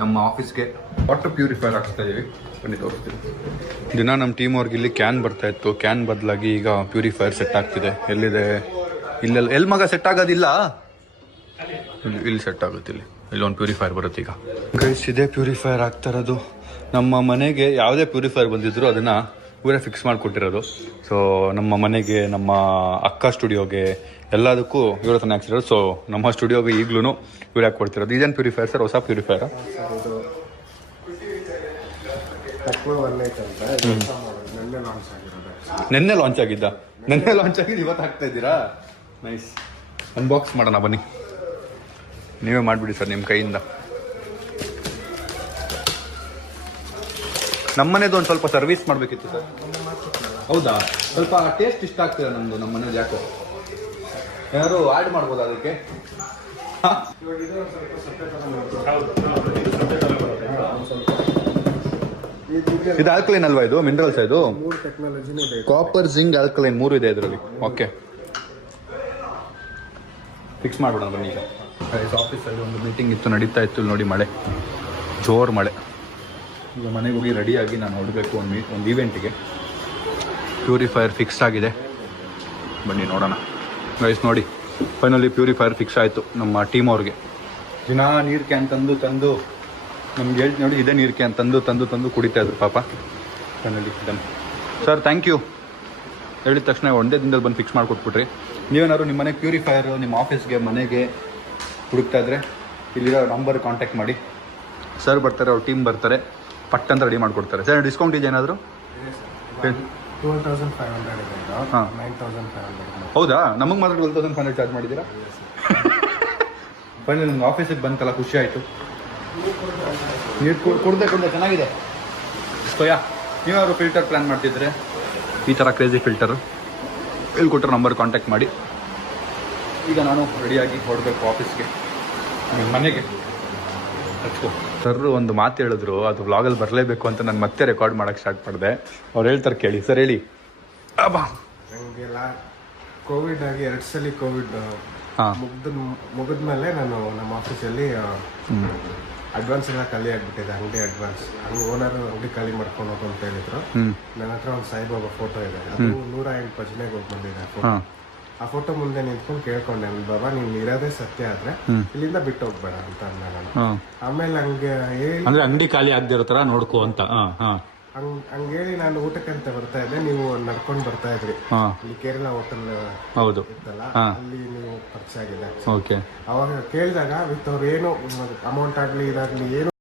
ನಮ್ಮ ಆಫೀಸ್ಗೆ water purifier ಹಾಕ್ಸ್ತಾ ಇದೀವಿ. ಬನ್ನಿ ತೋರಿಸ್ತೀವಿ. ದಿನ ನಮ್ಮ ಟೀಮ್ ಅವ್ರಿಗೆ ಇಲ್ಲಿ ಕ್ಯಾನ್ ಬರ್ತಾ ಇತ್ತು. ಕ್ಯಾನ್ ಬದಲಾಗಿ ಈಗ ಪ್ಯೂರಿಫೈರ್ ಸೆಟ್ ಆಗ್ತಿದೆ. ಎಲ್ಲಿದೆ? ಇಲ್ಲೆಲ್ಲ ಎಲ್ಲಿ ಮಗ ಸೆಟ್ ಆಗೋದಿಲ್ಲ. ಇಲ್ಲಿ ಸೆಟ್ ಆಗುತ್ತೆ. ಇಲ್ಲೊಂದು ಪ್ಯೂರಿಫೈರ್ ಬರುತ್ತೆ ಈಗ. ಗೈಸ್, ಇದೇ ಪ್ಯೂರಿಫೈರ್ ಆಗ್ತಾ ಇರೋದು. ನಮ್ಮ ಮನೆಗೆ ಯಾವುದೇ ಪ್ಯೂರಿಫೈರ್ ಬಂದಿದ್ರು ಅದನ್ನು ಇವರೇ ಫಿಕ್ಸ್ ಮಾಡಿಕೊಟ್ಟಿರೋದು. ಸೊ ನಮ್ಮ ಮನೆಗೆ, ನಮ್ಮ ಅಕ್ಕ ಸ್ಟುಡಿಯೋಗೆ, ಎಲ್ಲದಕ್ಕೂ ಇವ್ರ ಹತ್ರ ಹಾಕ್ಸಿರೋದು. ಸೊ ನಮ್ಮ ಸ್ಟುಡಿಯೋಗೆ ಈಗಲೂ ಇವ್ರು ಯಾಕೆ ಕೊಡ್ತಿರೋದು. ಇದೇನು ಪ್ಯೂರಿಫೈರ್ ಸರ್? ಹೊಸ ಪ್ಯೂರಿಫೈರ್ ನೆನ್ನೆ ಲಾಂಚ್ ಆಗಿದ್ದ. ನೆನ್ನೆ ಲಾಂಚ್ ಆಗಿದ್ದು ಇವತ್ತು ಹಾಕ್ತಾ ಇದ್ದೀರಾ? ನೈಸ್. ಅನ್ಬಾಕ್ಸ್ ಮಾಡೋಣ ಬನ್ನಿ. ನೀವೇ ಮಾಡಿಬಿಡಿ ಸರ್ ನಿಮ್ಮ ಕೈಯಿಂದ. ನಮ್ಮನೇದು ಒಂದು ಸ್ವಲ್ಪ ಸರ್ವಿಸ್ ಮಾಡಬೇಕಿತ್ತು ಸರ್. ಹೌದಾ? ಸ್ವಲ್ಪ ಟೇಸ್ಟ್ ಇಷ್ಟ ಆಗ್ತಿದೆ ನಮ್ಮದು. ನಮ್ಮ ಮನೇದು ಯಾಕೋ ಏನಾದ್ರು ಆ್ಯಡ್ ಮಾಡ್ಬೋದಾ ಅದಕ್ಕೆ? ಇದು ಆಲ್ಕಲೈನ್ ಅಲ್ವಾ? ಇದು ಮಿನರಲ್ಸ್. ಇದು ಕಾಪರ್, ಜಿಂಕ್, ಆಲ್ಕಲೈನ್ 3 ಇದೆ ಇದರಲ್ಲಿ. ಓಕೆ, ಫಿಕ್ಸ್ ಮಾಡ್ಬಿಡೋಣ ಬನ್ನಿ. ಈಗ ಆಫೀಸಲ್ಲಿ ಒಂದು ಮೀಟಿಂಗ್ ಇತ್ತು, ನಡೀತಾ ಇತ್ತು. ನೋಡಿ ಮಳೆ, ಜೋರು ಮಳೆ. ಈಗ ಮನೆಗೆ ಹೋಗಿ ರೆಡಿಯಾಗಿ ನಾನು ಹೊರಡಬೇಕು ಒಂದು ಈವೆಂಟಿಗೆ. ಪ್ಯೂರಿಫೈರ್ ಫಿಕ್ಸ್ ಆಗಿದೆ. ಬನ್ನಿ ನೋಡೋಣ. ಗೈಸ್ ನೋಡಿ, ಫೈನಲಿ ಪ್ಯೂರಿಫೈರ್ ಫಿಕ್ಸ್ ಆಯಿತು ನಮ್ಮ ಟೀಮ್ ಅವ್ರಿಗೆ. ದಿನ ನೀರು ಕ್ಯಾನ್ ತಂದು ನಮ್ಗೆ ಹೇಳ್ತಿ ನೋಡಿ, ಇದೇ ನೀರು ಕ್ಯಾನ್ ತಂದು ಕುಡಿತಾ ಇದ್ರು ಪಾಪ. Finally done sir, thank you. ಹೇಳಿದ ತಕ್ಷಣ ಒಂದೇ ದಿನದಲ್ಲಿ ಬಂದು ಫಿಕ್ಸ್ ಮಾಡಿಕೊಟ್ಬಿಟ್ರಿ. ನೀವೇನಾದ್ರು ನಿಮ್ಮ ಮನೆಗೆ ಪ್ಯೂರಿಫೈರ್ ನಿಮ್ಮ ಆಫೀಸ್ಗೆ, ಮನೆಗೆ ಹುಡುಕ್ತಾ ಇದ್ರೆ ಇಲ್ಲಿರೋ ನಂಬರ್ ಕಾಂಟ್ಯಾಕ್ಟ್ ಮಾಡಿ. ಸರ್ ಬರ್ತಾರೆ, ಅವ್ರ ಟೀಮ್ ಬರ್ತಾರೆ, ಪಟ್ ಅಂತ ರೆಡಿ ಮಾಡಿಕೊಡ್ತಾರೆ. ಸರ್ ಡಿಸ್ಕೌಂಟ್ ಇದೆ ಏನಾದರೂ? 12,500 ಇದೆ. ಹಾಂ, 9,500. ಹೌದಾ? ನಮಗೆ ಮಾತ್ರ 12,500 ಚಾರ್ಜ್ ಮಾಡಿದ್ದೀರಾ? ಫೈನಲ್ ನಿಮ್ಗೆ ಆಫೀಸಿಗೆ ಬಂತಲ್ಲ, ಖುಷಿ ಆಯಿತು. ನೀರು ಕುಡ್ದೆ ಚೆನ್ನಾಗಿದೆ. ಸೋಯಾ, ನೀವಾದ್ರು ಫಿಲ್ಟರ್ ಪ್ಲ್ಯಾನ್ ಮಾಡ್ತಿದ್ರೆ ಈ ಥರ ಕ್ರೇಜಿ ಫಿಲ್ಟರು ಇಲ್ಲಿ ಕೊಟ್ಟರೆ ನಂಬರ್ ಕಾಂಟ್ಯಾಕ್ಟ್ ಮಾಡಿ. ಈಗ ನಾನು ರೆಡಿಯಾಗಿ ಹೊರಡಬೇಕು ಆಫೀಸ್ಗೆ, ನಿಮ್ಮ ಮನೆಗೆ. ಸರ್ ಒಂದು ಮಾತು ಹೇಳಿದ್ರು, ಅದು ವ್ಲಾಗಲ್ಲಿ ಬರಲೇಬೇಕು ಅಂತ ನಾನು ಮತ್ತೆ ರೆಕಾರ್ಡ್ ಮಾಡೋಕ್ಕೆ ಸ್ಟಾರ್ಟ್ ಮಾಡಿದೆ. ಅವ್ರು ಹೇಳ್ತಾರೆ ಕೇಳಿ. ಸರ್ ಹೇಳಿ. ಅಬ್ಬಾ, ನನಗೆಲ್ಲ ಕೋವಿಡ್ ಆಗಿ 2 ಸಲ ಕೋವಿಡ್ ಮುಗಿದ್ಮೇಲೆ ನಾನು ನಮ್ಮ ಆಫೀಸಲ್ಲಿ ಅಡ್ವಾನ್ಸ್ ಎಲ್ಲ ಖಾಲಿ ಆಗಿಬಿಟ್ಟಿದೆ. ಅಂಗಡಿ ಅಡ್ವಾನ್ಸ್ ಓನರ್ ಅಂಗಡಿ ಖಾಲಿ ಮಾಡ್ಕೊಂಡು ಹೋಗು ಅಂತ ಹೇಳಿದ್ರು. ನನ್ನ ಹತ್ರ ಒಂದು ಸಾಯಿಬಾಬಾ ಫೋಟೋ ಇದೆ. ಅದು 108 ಭಜನೆಗೆ ಹೋಗಿ ಬಂದಿದೆ ಫೋಟೋ. ಆ ಫೋಟೋ ಮುಂದೆ ನಿಂತ್ಕೊಂಡು ಕೇಳ್ಕೊಂಡೆ, ಬಾಬಾ ನೀನ್ ಇರೋದೇ ಸತ್ಯ ಆದ್ರೆ ಇಲ್ಲಿಂದ ಬಿಟ್ಟು ಹೋಗ್ಬೇಡ ಅಂತ ಅಂದೆ ನಾನು. ಆಮೇಲೆ ಹಂಗೆ ಅಂದ್ರೆ ಅಂಗಡಿ ಖಾಲಿ ಆಗದೆ ಇರೋ ತರ ನೋಡ್ಕೋ ಅಂತ. ಹಂಗೇಳಿ ನಾನು ಊಟಕ್ಕಂತ ಬರ್ತಾ ಇದ್ದೆ, ನೀವು ನಡ್ಕೊಂಡು ಬರ್ತಾ ಇದ್ರಿ. ಇಲ್ಲಿ ಕೇರಳ ಹೋಟೆಲ್ ಹೌದು ಇತ್ತಲ್ಲ, ಅಲ್ಲಿ ನೀವು ಪರಿಚಯ ಆಗಿದೆ. ಓಕೆ. ಅವಾಗ ಕೇಳಿದಾಗ ವಿತ್ ಅವ್ರು ಏನು ಅಮೌಂಟ್ ಆಗ್ಲಿ ಇದಾಗ್ಲಿ ಏನು